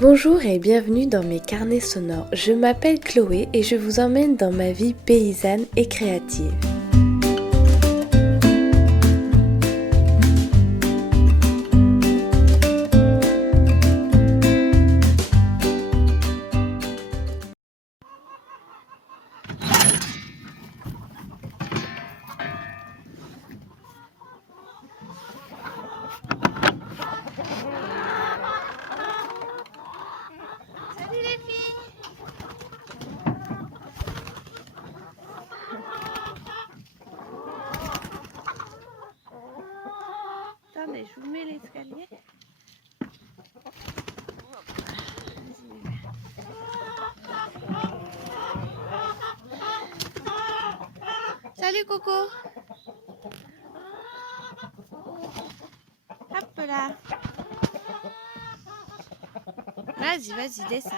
Bonjour et bienvenue dans mes carnets sonores. Je m'appelle Chloé et je vous emmène dans ma vie paysanne et créative. Salut les filles! Attendez, je vous mets l'escalier. Salut Coco! Hop là! Vas-y, descends.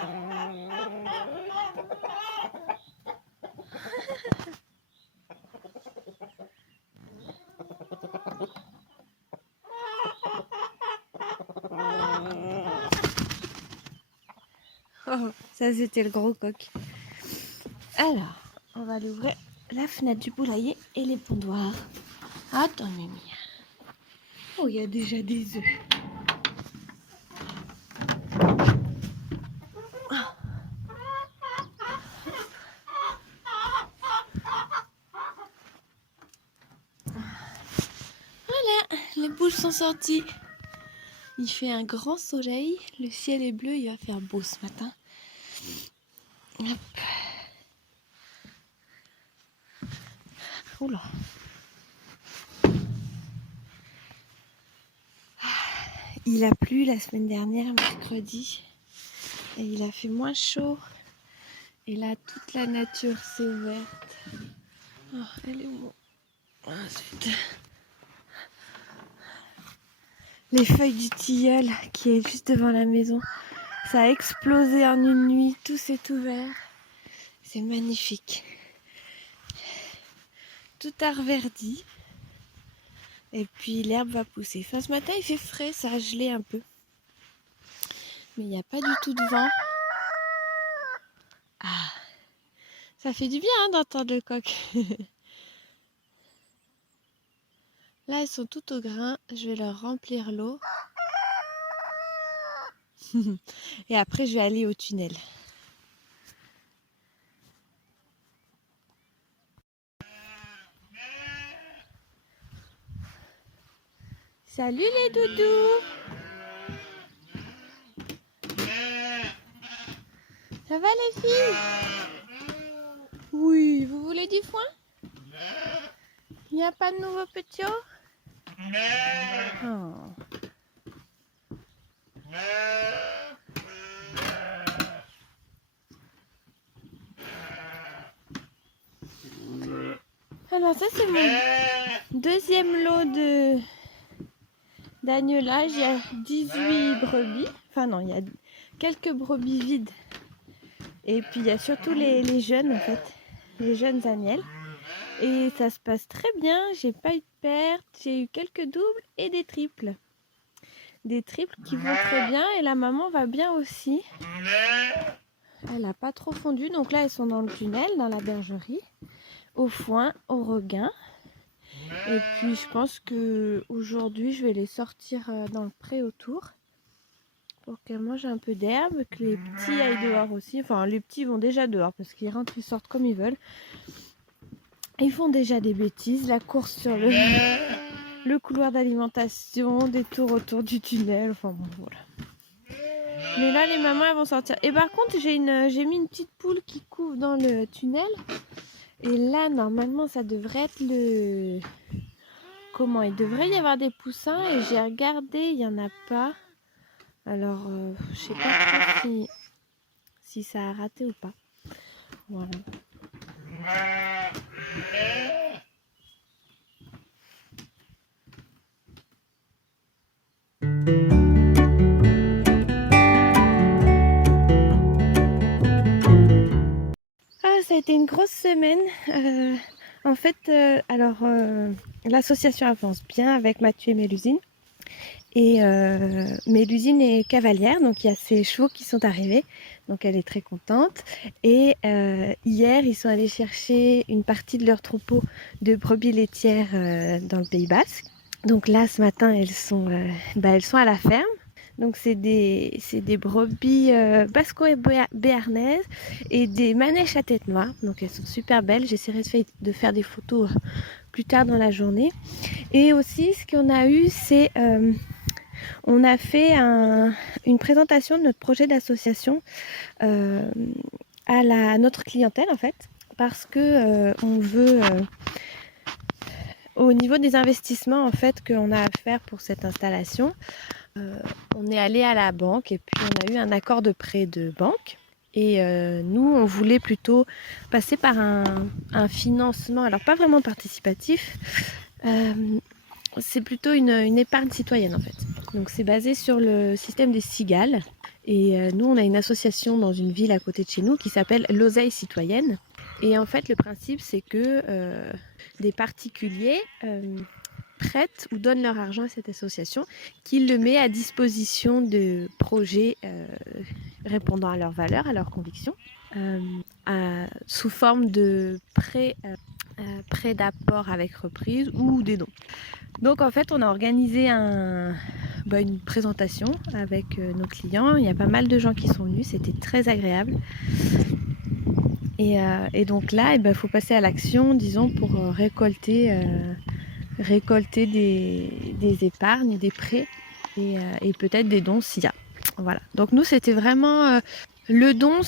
Oh, ça c'était le gros coq. Alors, on va aller ouvrir la fenêtre du poulailler et les pondoirs. Attends, Mimi. Oh, il y a déjà des œufs. Voilà, les poules sont sorties. Il fait un grand soleil, le ciel est bleu, il va faire beau ce matin. Hop. Oula. Il a plu la semaine dernière, mercredi, et il a fait moins chaud. Et là, toute la nature s'est ouverte. Oh, elle est où? Ensuite, les feuilles du tilleul qui est juste devant la maison, ça a explosé en une nuit, tout s'est ouvert. C'est magnifique. Tout a reverdi. Et puis l'herbe va pousser. Enfin, ce matin, il fait frais, ça a gelé un peu. Mais il n'y a pas du tout de vent. Ah, ça fait du bien d'entendre le coq. Là, elles sont toutes au grain. Je vais leur remplir l'eau. Et après, je vais aller au tunnel. Salut les doudous! Ça va les filles? Oui, vous voulez du foin? Il n'y a pas de nouveau petit oh. Alors ça c'est mon deuxième lot d'agnelage. Il y a 18 brebis. Enfin non, il y a quelques brebis vides. Et puis il y a surtout les jeunes en fait. Les jeunes agnelles. Et ça se passe très bien. J'ai pas eu de perte. J'ai eu quelques doubles et des triples. Des triples qui vont très bien. Et la maman va bien aussi. Elle n'a pas trop fondu. Donc là elles sont dans le tunnel, dans la bergerie. Au foin, au regain. Et puis je pense que aujourd'hui je vais les sortir dans le pré autour pour qu'elles mangent un peu d'herbe, que les petits aillent dehors aussi. Enfin les petits vont déjà dehors parce qu'ils rentrent, ils sortent comme ils veulent. Ils font déjà des bêtises, la course sur le couloir d'alimentation, des tours autour du tunnel, enfin bon voilà. Mais là les mamans elles vont sortir. Et par contre j'ai mis une petite poule qui couvre dans le tunnel. Et là normalement ça devrait être comment il devrait y avoir des poussins et j'ai regardé, il n'y en a pas. Alors, je sais pas trop si ça a raté ou pas. Voilà. Ah, ça a été une grosse semaine. En fait, l'association avance bien avec Mathieu et Mélusine. Mais l'usine est cavalière, donc il y a ses chevaux qui sont arrivés. Donc elle est très contente. Et hier, ils sont allés chercher une partie de leur troupeau de brebis laitières dans le Pays Basque. Donc là, ce matin, elles sont à la ferme. Donc c'est des brebis basco et béarnaises et des manèches à tête noire. Donc elles sont super belles. J'essaierai de faire des photos plus tard dans la journée. Et aussi, ce qu'on a eu, c'est on a fait une présentation de notre projet d'association à notre clientèle en fait, parce que on veut au niveau des investissements en fait qu'on a à faire pour cette installation, on est allé à la banque et puis on a eu un accord de prêt de banque. Et nous, on voulait plutôt passer par un financement, alors pas vraiment participatif, c'est plutôt une épargne citoyenne en fait. Donc c'est basé sur le système des cigales. Et nous, on a une association dans une ville à côté de chez nous qui s'appelle l'Oseille Citoyenne. Et en fait, le principe, c'est que des particuliers prêtent ou donnent leur argent à cette association qui le met à disposition de projets répondant à leurs valeurs, à leurs convictions, sous forme de prêts d'apport avec reprise ou des dons. Donc en fait, on a organisé une présentation avec nos clients. Il y a pas mal de gens qui sont venus, c'était très agréable. Et donc là, il faut passer à l'action, disons, pour récolter des épargnes, des prêts et peut-être des dons s'il y a. Voilà. Donc nous, c'était vraiment le don,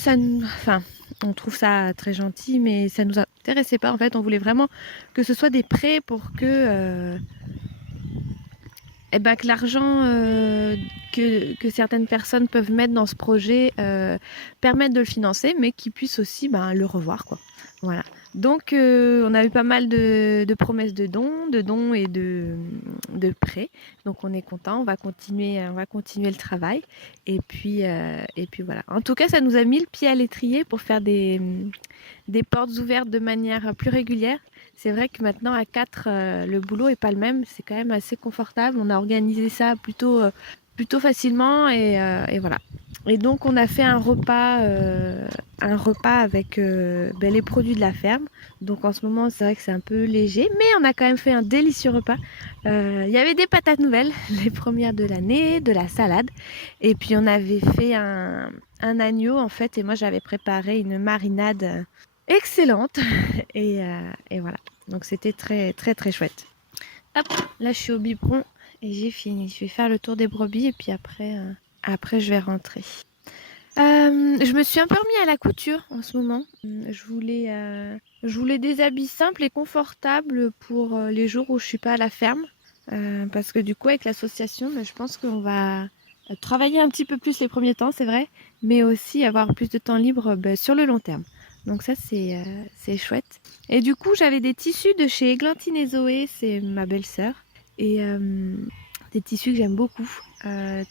on trouve ça très gentil, mais ça nous intéressait pas. En fait, on voulait vraiment que ce soit des prêts pour que l'argent que certaines personnes peuvent mettre dans ce projet permette de le financer, mais qu'ils puissent aussi le revoir, quoi. Voilà. Donc, on a eu pas mal de promesses de dons et de prêts. Donc, on est content. On va continuer le travail. Et puis voilà. En tout cas, ça nous a mis le pied à l'étrier pour faire des portes ouvertes de manière plus régulière. C'est vrai que maintenant, à 4, le boulot n'est pas le même. C'est quand même assez confortable. On a organisé ça plutôt facilement et voilà. Et donc, on a fait un repas avec les produits de la ferme. Donc, en ce moment, c'est vrai que c'est un peu léger, mais on a quand même fait un délicieux repas. Il y avait des patates nouvelles, les premières de l'année, de la salade. Et puis, on avait fait un agneau, en fait, et moi, j'avais préparé une marinade excellente. Et voilà. Donc, c'était très, très, très chouette. Hop, là, je suis au biberon et j'ai fini. Je vais faire le tour des brebis et puis après je vais rentrer. Je me suis un peu remis à la couture en ce moment. Je voulais des habits simples et confortables pour les jours où je suis pas à la ferme. Parce que du coup, avec l'association, je pense qu'on va travailler un petit peu plus les premiers temps, c'est vrai, mais aussi avoir plus de temps libre sur le long terme. Donc ça, c'est chouette. Et du coup, j'avais des tissus de chez Églantine et Zoé, c'est ma belle-sœur. Et des tissus que j'aime beaucoup,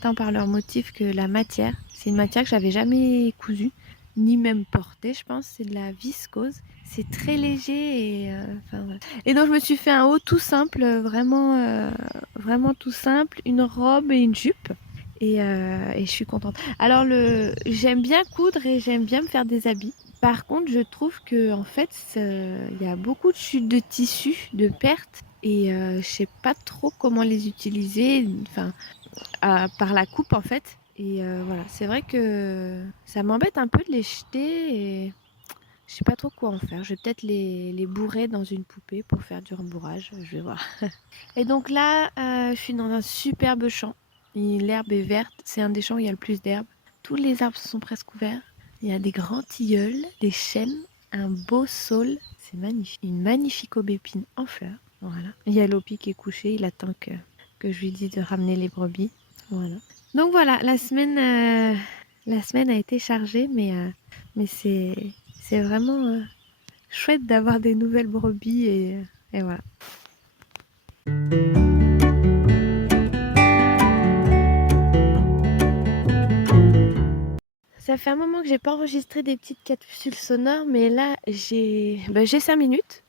tant par leur motif que la matière. C'est une matière que j'avais jamais cousue, ni même portée, je pense. C'est de la viscose. C'est très léger voilà. Et donc je me suis fait un haut tout simple, vraiment tout simple, une robe et une jupe. Et je suis contente. Alors j'aime bien coudre et j'aime bien me faire des habits. Par contre, je trouve que en fait, il y a beaucoup de chutes de tissu, de pertes, et je sais pas trop comment les utiliser. Enfin, par la coupe en fait. Et voilà, c'est vrai que ça m'embête un peu de les jeter et je sais pas trop quoi en faire. Je vais peut-être les bourrer dans une poupée pour faire du rembourrage. Je vais voir. Et donc là, je suis dans un superbe champ. Et l'herbe est verte. C'est un des champs où il y a le plus d'herbe. Tous les arbres sont presque ouverts. Il y a des grands tilleuls, des chênes, un beau saule. C'est magnifique. Une magnifique aubépine en fleurs. Voilà. Il y a Lopi qui est couché. Il attend que je lui dise de ramener les brebis. Voilà. Donc voilà, la semaine a été chargée, mais c'est vraiment chouette d'avoir des nouvelles brebis et voilà. Ça fait un moment que j'ai pas enregistré des petites capsules sonores, mais là j'ai 5 minutes.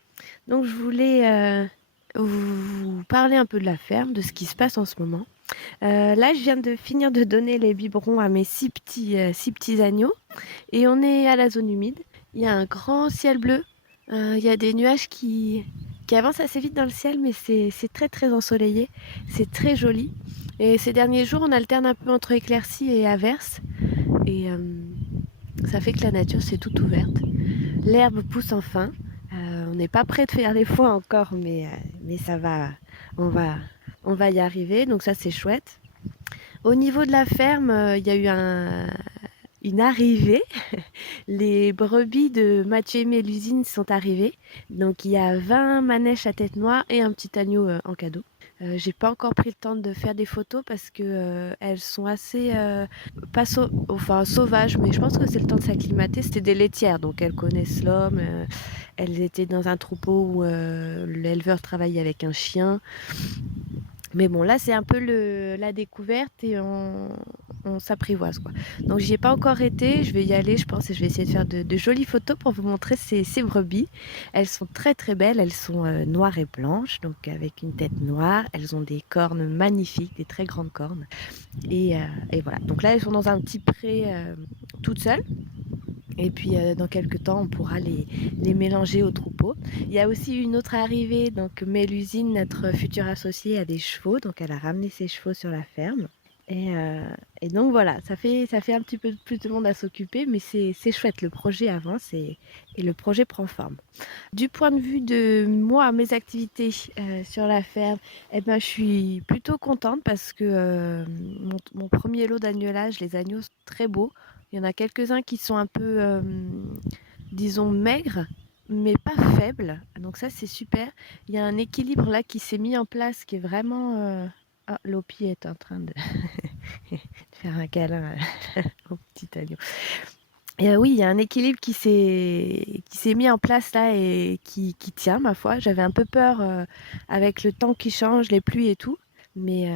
Donc je voulais vous parler un peu de la ferme, de ce qui se passe en ce moment. Là, je viens de finir de donner les biberons à mes 6 petits agneaux et on est à la zone humide. Il y a un grand ciel bleu. Il y a des nuages qui avancent assez vite dans le ciel, mais c'est très très ensoleillé. C'est très joli. Et ces derniers jours, on alterne un peu entre éclaircies et averses. Et ça fait que la nature s'est toute ouverte. L'herbe pousse enfin. On n'est pas prêt de faire les foins encore, mais ça va. On va, on va y arriver. Donc ça, c'est chouette. Au niveau de la ferme, il y a eu une arrivée. Les brebis de Mathieu et Mélusine sont arrivées. Donc il y a 20 manèches à tête noire et un petit agneau en cadeau. J'ai pas encore pris le temps de faire des photos parce que elles sont assez pas enfin sauvages, mais je pense que c'est le temps de s'acclimater. C'était des laitières, donc elles connaissent l'homme. Elles étaient dans un troupeau où l'éleveur travaillait avec un chien. Mais bon, là, c'est un peu la découverte et on s'apprivoise, quoi. Donc, j'y ai pas encore été. Je vais y aller, je pense, et je vais essayer de faire de jolies photos pour vous montrer ces brebis. Elles sont très, très belles. Elles sont noires et blanches, donc avec une tête noire. Elles ont des cornes magnifiques, des très grandes cornes. Et voilà. Donc là, elles sont dans un petit pré toutes seules. Et puis dans quelques temps, on pourra les mélanger au troupeau. Il y a aussi une autre arrivée, donc Mélusine, notre future associée, a des chevaux, donc elle a ramené ses chevaux sur la ferme. Et donc voilà, ça fait un petit peu plus de monde à s'occuper, mais c'est chouette, le projet avance et le projet prend forme. Du point de vue de moi, mes activités sur la ferme, eh ben, je suis plutôt contente parce que mon premier lot d'agnelage, les agneaux sont très beaux. Il y en a quelques-uns qui sont un peu, disons, maigres, mais pas faibles. Donc ça, c'est super. Il y a un équilibre là qui s'est mis en place qui est vraiment... Ah, Lopi est en train de faire un câlin au petit agneau. Et oui, il y a un équilibre qui s'est mis en place là et qui tient, ma foi. J'avais un peu peur avec le temps qui change, les pluies et tout. Mais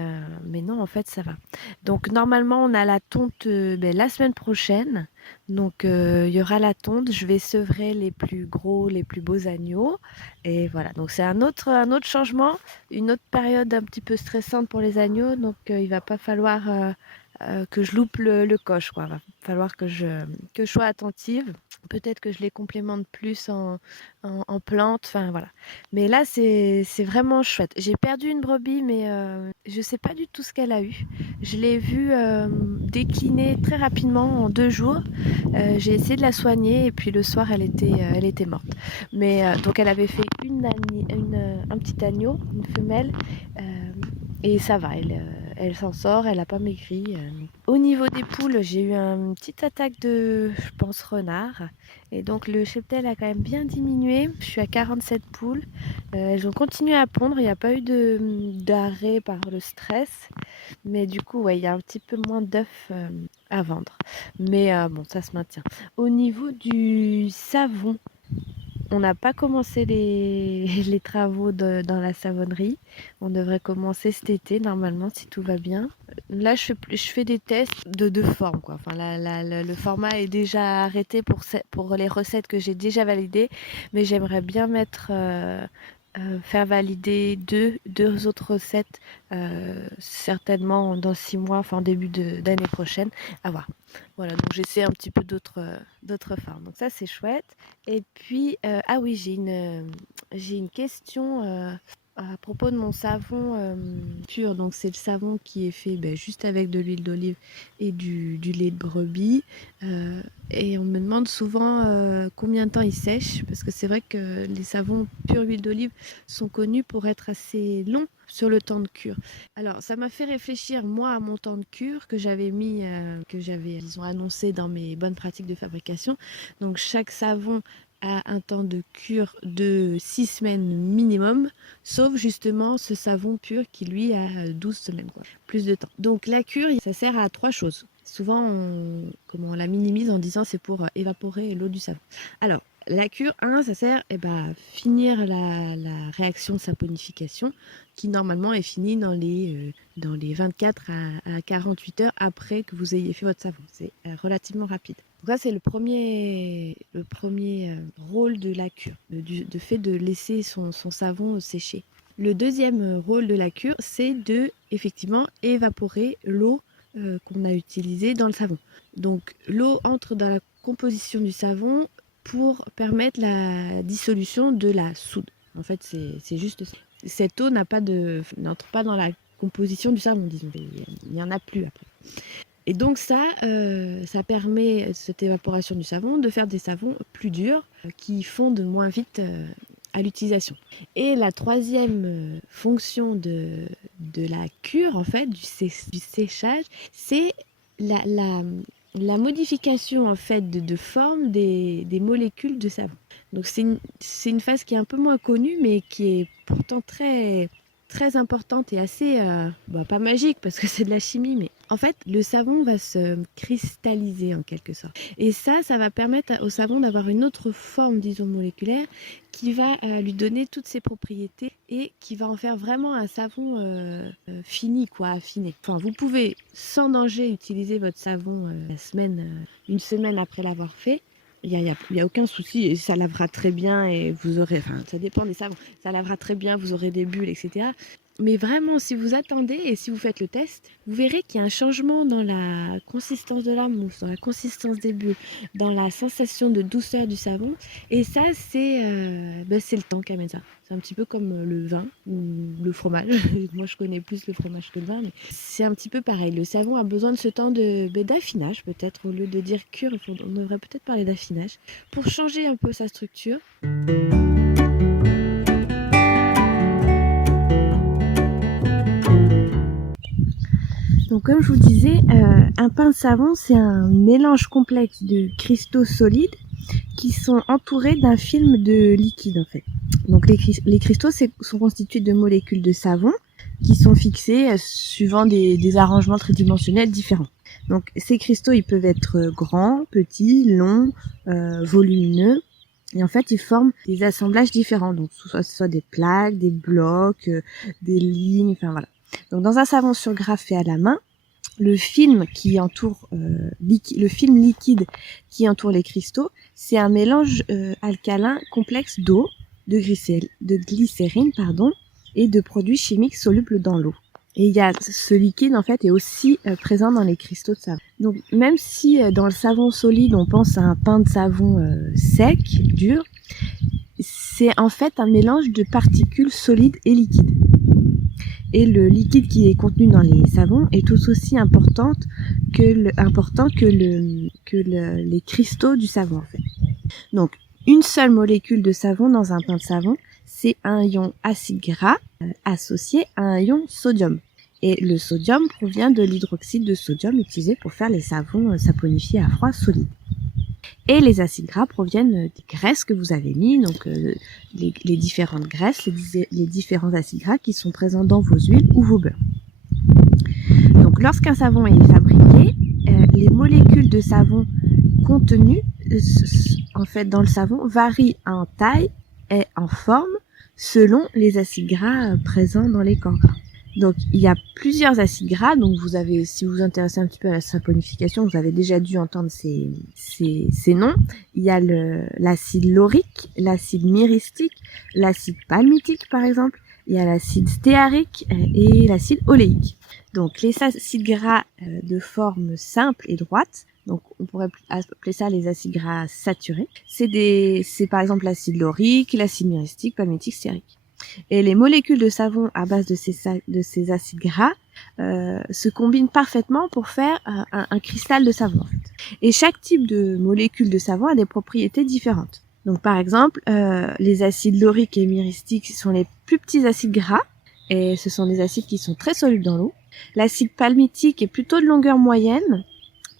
non, en fait, ça va. Donc, normalement, on a la tonte la semaine prochaine. Donc, il y aura la tonte. Je vais sevrer les plus gros, les plus beaux agneaux. Et voilà. Donc, c'est un autre changement, une autre période un petit peu stressante pour les agneaux. Donc, il va pas falloir que je loupe le coche, quoi. Va falloir que je sois attentive. Peut-être que je les complémente plus en plantes, enfin voilà. Mais là, c'est vraiment chouette. J'ai perdu une brebis, mais je ne sais pas du tout ce qu'elle a eu. Je l'ai vue décliner très rapidement en 2 jours. J'ai essayé de la soigner et puis le soir, elle était morte. Mais donc, elle avait fait un petit agneau, une femelle, euh, et ça va. Elle s'en sort, elle n'a pas maigri. Au niveau des poules, j'ai eu une petite attaque de, je pense, renard. Et donc le cheptel a quand même bien diminué. Je suis à 47 poules. Elles ont continué à pondre. Il n'y a pas eu d'arrêt par le stress. Mais du coup, ouais, il y a un petit peu moins d'œufs à vendre. Mais bon, ça se maintient. Au niveau du savon, on n'a pas commencé les travaux dans la savonnerie. On devrait commencer cet été, normalement, si tout va bien. Là, je fais des tests de forme, quoi. Enfin, le format est déjà arrêté pour les recettes que j'ai déjà validées, mais j'aimerais bien faire valider deux autres recettes, certainement dans 6 mois, enfin en début d'année prochaine. À voir. Voilà, donc j'essaie un petit peu d'autres formes. Donc ça, c'est chouette. Et puis, ah oui, j'ai une question à propos de mon savon pur. Donc c'est le savon qui est fait juste avec de l'huile d'olive et du lait de brebis. Et on me demande souvent combien de temps il sèche, parce que c'est vrai que les savons pur huile d'olive sont connus pour être assez longs sur le temps de cure. Alors, ça m'a fait réfléchir, moi, à mon temps de cure que j'avais disons, annoncé dans mes bonnes pratiques de fabrication. Donc, chaque savon a un temps de cure de 6 semaines minimum, sauf justement ce savon pur qui, lui, a 12 semaines, quoi. Plus de temps. Donc, la cure, ça sert à 3 choses. Souvent, on la minimise en disant c'est pour évaporer l'eau du savon. Alors, la cure, ça sert à finir la réaction de saponification qui normalement est finie dans les 24 à 48 heures après que vous ayez fait votre savon. C'est relativement rapide. Donc ça, c'est le premier rôle de la cure, de fait de laisser son savon sécher. Le deuxième rôle de la cure, c'est de effectivement évaporer l'eau qu'on a utilisée dans le savon. Donc l'eau entre dans la composition du savon pour permettre la dissolution de la soude. En fait, c'est juste ça. Cette eau n'entre pas dans la composition du savon, disons. Il n'y en a plus après. Et donc ça permet, cette évaporation du savon, de faire des savons plus durs qui fondent moins vite à l'utilisation. Et la troisième fonction de la cure, en fait, du séchage, c'est la modification en fait de forme des molécules de savon. Donc c'est une phase qui est un peu moins connue, mais qui est pourtant très très importante et assez, pas magique parce que c'est de la chimie, mais en fait le savon va se cristalliser en quelque sorte. Et ça va permettre au savon d'avoir une autre forme, disons moléculaire, qui va lui donner toutes ses propriétés et qui va en faire vraiment un savon fini, quoi, affiné. Enfin, vous pouvez sans danger utiliser votre savon une semaine après l'avoir fait. Il y a aucun souci et ça lavera très bien et vous aurez, enfin ça dépend des savons, ça lavera très bien, vous aurez des bulles, etc. Mais vraiment, si vous attendez et si vous faites le test, vous verrez qu'il y a un changement dans la consistance de la mousse, dans la consistance des bulles, dans la sensation de douceur du savon. Et ça, c'est le temps qui amène ça. C'est un petit peu comme le vin ou le fromage. Moi, je connais plus le fromage que le vin, mais c'est un petit peu pareil. Le savon a besoin de ce temps d'affinage, peut-être. Au lieu de dire cure, on devrait peut-être parler d'affinage, pour changer un peu sa structure. Donc comme je vous disais, un pain de savon, c'est un mélange complexe de cristaux solides qui sont entourés d'un film de liquide en fait. Donc les cristaux sont constitués de molécules de savon qui sont fixées suivant des arrangements tridimensionnels différents. Donc ces cristaux, ils peuvent être grands, petits, longs, volumineux. Et en fait, ils forment des assemblages différents. Donc soit des plaques, des blocs, des lignes, enfin voilà. Donc dans un savon surgrafé à la main, le film liquide qui entoure les cristaux, c'est un mélange alcalin complexe d'eau, de glycérine, et de produits chimiques solubles dans l'eau. Et ce liquide en fait est aussi présent dans les cristaux de savon. Donc même si dans le savon solide on pense à un pain de savon sec, dur, c'est en fait un mélange de particules solides et liquides. Et le liquide qui est contenu dans les savons est tout aussi important que les cristaux du savon en fait. Donc une seule molécule de savon dans un pain de savon, c'est un ion acide gras associé à un ion sodium. Et le sodium provient de l'hydroxyde de sodium utilisé pour faire les savons saponifiés à froid solides. Et les acides gras proviennent des graisses que vous avez mis, donc les différentes graisses, les différents acides gras qui sont présents dans vos huiles ou vos beurres. Donc lorsqu'un savon est fabriqué, les molécules de savon contenues en fait dans le savon varient en taille et en forme selon les acides gras présents dans les corps gras. Donc il y a plusieurs acides gras, donc si vous vous intéressez un petit peu à la saponification, vous avez déjà dû entendre ces noms. Il y a l'acide laurique, l'acide myristique, l'acide palmitique par exemple, il y a l'acide stéarique et l'acide oléique. Donc les acides gras de forme simple et droite, donc on pourrait appeler ça les acides gras saturés, c'est par exemple l'acide laurique, l'acide myristique, palmitique, stéarique. Et les molécules de savon à base de ces acides gras se combinent parfaitement pour faire un cristal de savon en fait. Et chaque type de molécule de savon a des propriétés différentes. Donc par exemple, les acides lauriques et myristiques sont les plus petits acides gras et ce sont des acides qui sont très solubles dans l'eau. L'acide palmitique est plutôt de longueur moyenne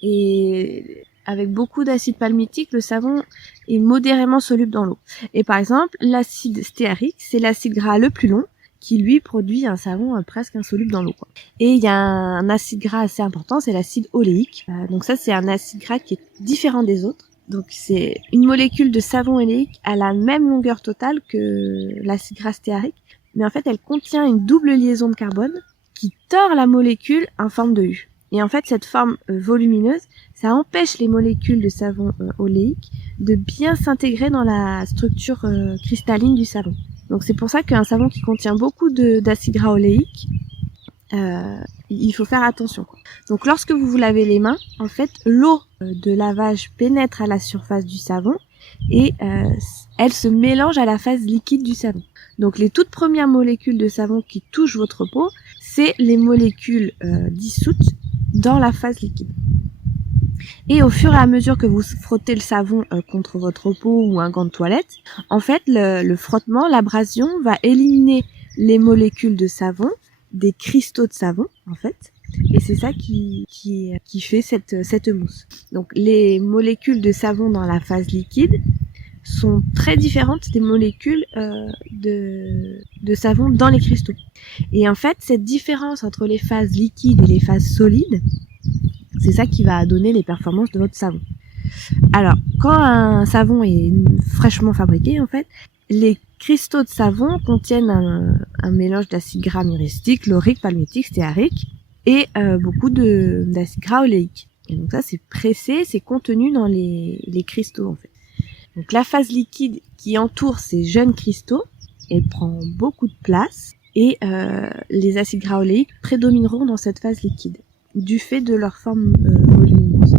et avec beaucoup d'acide palmitique, le savon est modérément soluble dans l'eau. Et par exemple, l'acide stéarique, c'est l'acide gras le plus long qui lui produit un savon presque insoluble dans l'eau, quoi. Et il y a un acide gras assez important, c'est l'acide oléique. Donc ça, c'est un acide gras qui est différent des autres. Donc c'est une molécule de savon oléique à la même longueur totale que l'acide gras stéarique, mais en fait, elle contient une double liaison de carbone qui tord la molécule en forme de U. Et en fait, cette forme volumineuse, ça empêche les molécules de savon oléique de bien s'intégrer dans la structure cristalline du savon. Donc c'est pour ça qu'un savon qui contient beaucoup d'acide gras oléique, il faut faire attention. Donc lorsque vous vous lavez les mains, en fait, l'eau de lavage pénètre à la surface du savon et elle se mélange à la phase liquide du savon. Donc les toutes premières molécules de savon qui touchent votre peau, c'est les molécules dissoutes dans la phase liquide. Et au fur et à mesure que vous frottez le savon contre votre peau ou un gant de toilette, en fait, le frottement, l'abrasion va éliminer les molécules de savon, des cristaux de savon, en fait. Et c'est ça qui fait cette mousse. Donc, les molécules de savon dans la phase liquide sont très différentes des molécules de savon dans les cristaux. Et en fait, cette différence entre les phases liquides et les phases solides, c'est ça qui va donner les performances de votre savon. Alors, quand un savon est fraîchement fabriqué, en fait, les cristaux de savon contiennent un mélange d'acide gras myristique, laurique, palmitique, stéarique et beaucoup d'acide gras oléique. Et donc ça, c'est pressé, c'est contenu dans les cristaux, en fait. Donc la phase liquide qui entoure ces jeunes cristaux, elle prend beaucoup de place et les acides gras oléiques prédomineront dans cette phase liquide, du fait de leur forme volumineuse.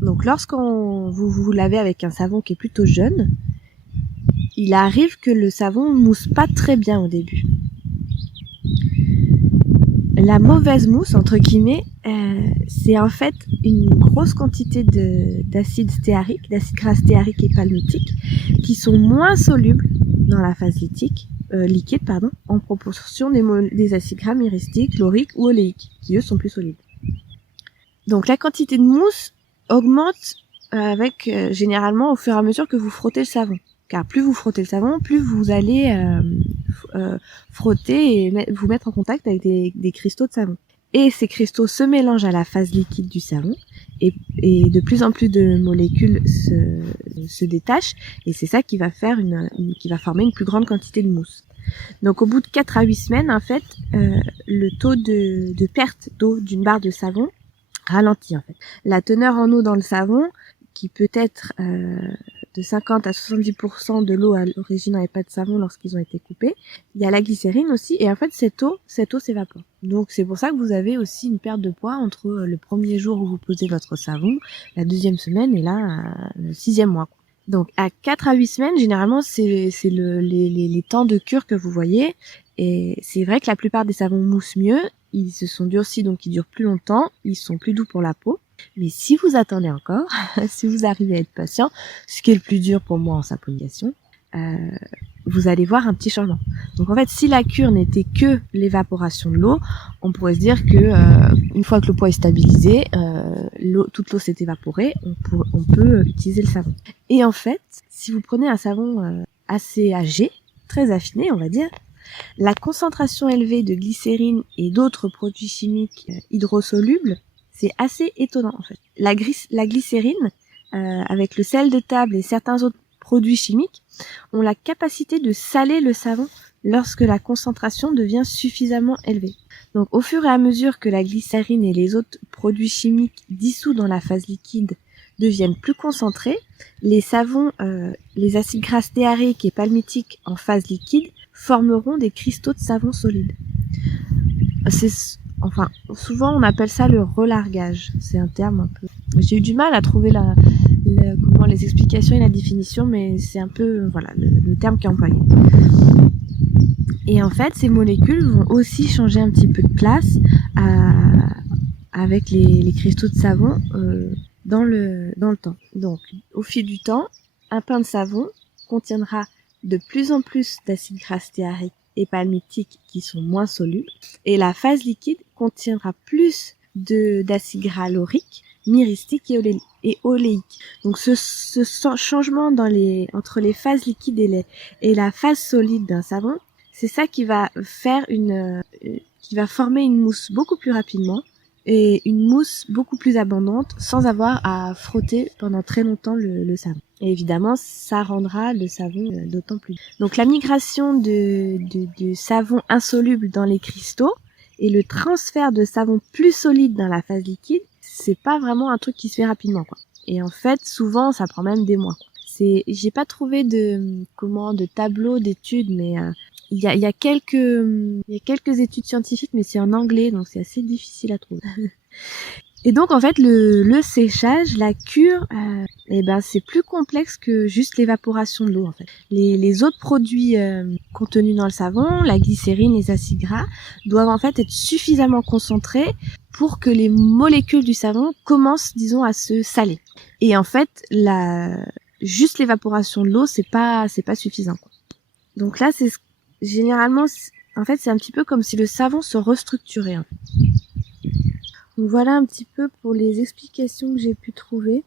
Donc lorsqu'on vous lavez avec un savon qui est plutôt jeune, il arrive que le savon mousse pas très bien au début. La mauvaise mousse, entre guillemets, c'est en fait une grosse quantité d'acide stéarique, d'acide gras stéarique et palmitique, qui sont moins solubles dans la phase liquide, en proportion des acides gras myristiques, lauriques ou oléiques, qui eux sont plus solides. Donc la quantité de mousse augmente avec généralement au fur et à mesure que vous frottez le savon. Car plus vous frottez le savon, plus vous allez frotter et vous mettre en contact avec des cristaux de savon. Et ces cristaux se mélangent à la phase liquide du savon et de plus en plus de molécules se détachent et c'est ça qui va faire qui va former une plus grande quantité de mousse. Donc au bout de 4 à 8 semaines, en fait, le taux de perte d'eau d'une barre de savon ralentit en fait. La teneur en eau dans le savon, qui peut être de 50 à 70% de l'eau à l'origine n'avait pas de savon lorsqu'ils ont été coupés. Il y a la glycérine aussi, et en fait cette eau s'évapore. Donc c'est pour ça que vous avez aussi une perte de poids entre le premier jour où vous posez votre savon, la 2e semaine et là le 6e mois. Donc à 4 à 8 semaines, généralement c'est les temps de cure que vous voyez, et c'est vrai que la plupart des savons moussent mieux, ils se sont durcis donc ils durent plus longtemps, ils sont plus doux pour la peau. Mais si vous attendez encore, si vous arrivez à être patient, ce qui est le plus dur pour moi en saponification, vous allez voir un petit changement. Donc en fait, si la cure n'était que l'évaporation de l'eau, on pourrait se dire que une fois que le poids est stabilisé, toute l'eau s'est évaporée, on peut utiliser le savon. Et en fait, si vous prenez un savon assez âgé, très affiné, on va dire, la concentration élevée de glycérine et d'autres produits chimiques hydrosolubles, c'est assez étonnant en fait. La glycérine, avec le sel de table et certains autres produits chimiques, ont la capacité de saler le savon lorsque la concentration devient suffisamment élevée. Donc au fur et à mesure que la glycérine et les autres produits chimiques dissous dans la phase liquide deviennent plus concentrés, les savons, les acides gras stéariques et palmitiques en phase liquide formeront des cristaux de savon solides. Souvent on appelle ça le relargage. C'est un terme un peu... J'ai eu du mal à trouver les explications et la définition, mais c'est un peu le terme qui est employé. Et en fait, ces molécules vont aussi changer un petit peu de place avec les cristaux de savon dans le temps. Donc, au fil du temps, un pain de savon contiendra de plus en plus d'acides gras stéariques et palmitiques qui sont moins solubles, et la phase liquide contiendra plus d'acides gras lauriques, myristiques et oléiques. Donc ce changement entre les phases liquides et la phase solide d'un savon, c'est ça qui va faire qui va former une mousse beaucoup plus rapidement et une mousse beaucoup plus abondante sans avoir à frotter pendant très longtemps le savon. Et évidemment, ça rendra le savon d'autant plus. Donc la migration de savon insoluble dans les cristaux et le transfert de savon plus solide dans la phase liquide, c'est pas vraiment un truc qui se fait rapidement, quoi. Et en fait, souvent, ça prend même des mois, quoi. J'ai pas trouvé de tableau d'études, mais il y a quelques études scientifiques, mais c'est en anglais, donc c'est assez difficile à trouver. Et donc en fait le séchage, la cure, c'est plus complexe que juste l'évaporation de l'eau en fait. Les autres produits contenus dans le savon, la glycérine, les acides gras, doivent en fait être suffisamment concentrés pour que les molécules du savon commencent, disons, à se saler. Et en fait, juste l'évaporation de l'eau, c'est pas suffisant, quoi. Donc là, généralement, en fait, c'est un petit peu comme si le savon se restructurait, hein. Donc voilà un petit peu pour les explications que j'ai pu trouver.